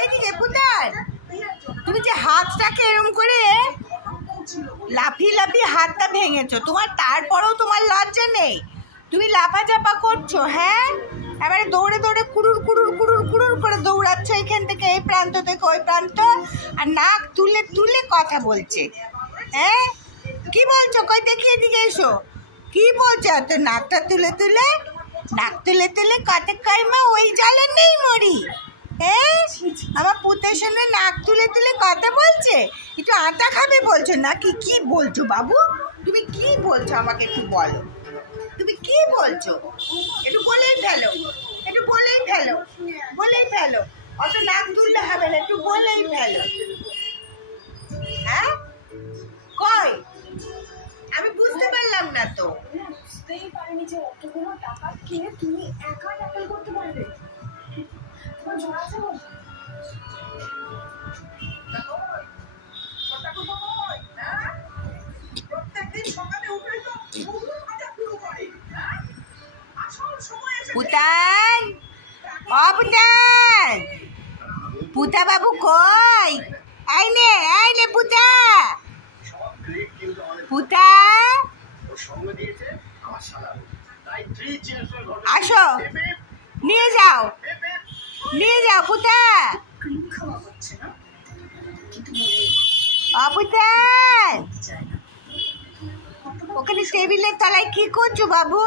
এইদিকে পুতার, তুমি যে হাতটাকে এরম করে লাফিয়ে লাফিয়ে হাতটা ভেঙেছো, তোমার তারপরেও তোমার লজ্জা নেই? তুমি লাফাঝাপা করছো, হ্যাঁ? এবারে দৌড়ে দৌড়ে কুড়ুর কুড়ুর কুড়ুর কুড়ুর করে দৌড়াচ্ছে এখান থেকে এই প্রান্ত থেকে ওই প্রান্ত, আর নাক তুলে তুলে কথা বলছে। হ্যাঁ, কি বলছো? কই দেখি, এদিকে এসো। কি বলছো এত নাকটা তুলে তুলে? নাক তুলে তুলে কাতে কাইমা ওই জালে নেই মরি। হ্যাঁ, আমার পুতের সামনে নাক তুলে তুলে কথা বলছে। একটু আটা খাবে বলছো নাকি? কি বলছো বাবু? তুমি কি বলছো আমাকে একটু বলো। তুমি কি বলছো? একটু বলেই ফেলো, একটু বলেই ফেলো, বলেই ফেলো। অত নাক তুললে হবে না, একটু বলেই ফেলো। হ্যাঁ, কই? আমি বুঝতে পারলাম না তো। বুঝতেই পারিনি যে অতগুলো টাকা কিনে তুমি একা ট্যাকল করতে পারবে। তোমার জোর আছে বল? পুতান, পুতান, পুতা বাবু কই? আইনে আইনে পুতা, পুতা আসো, নিয়ে যাও, নিয়ে যাও পুতা। পুতান, ওখানে টেবিলের তলায় কি করছো বাবু?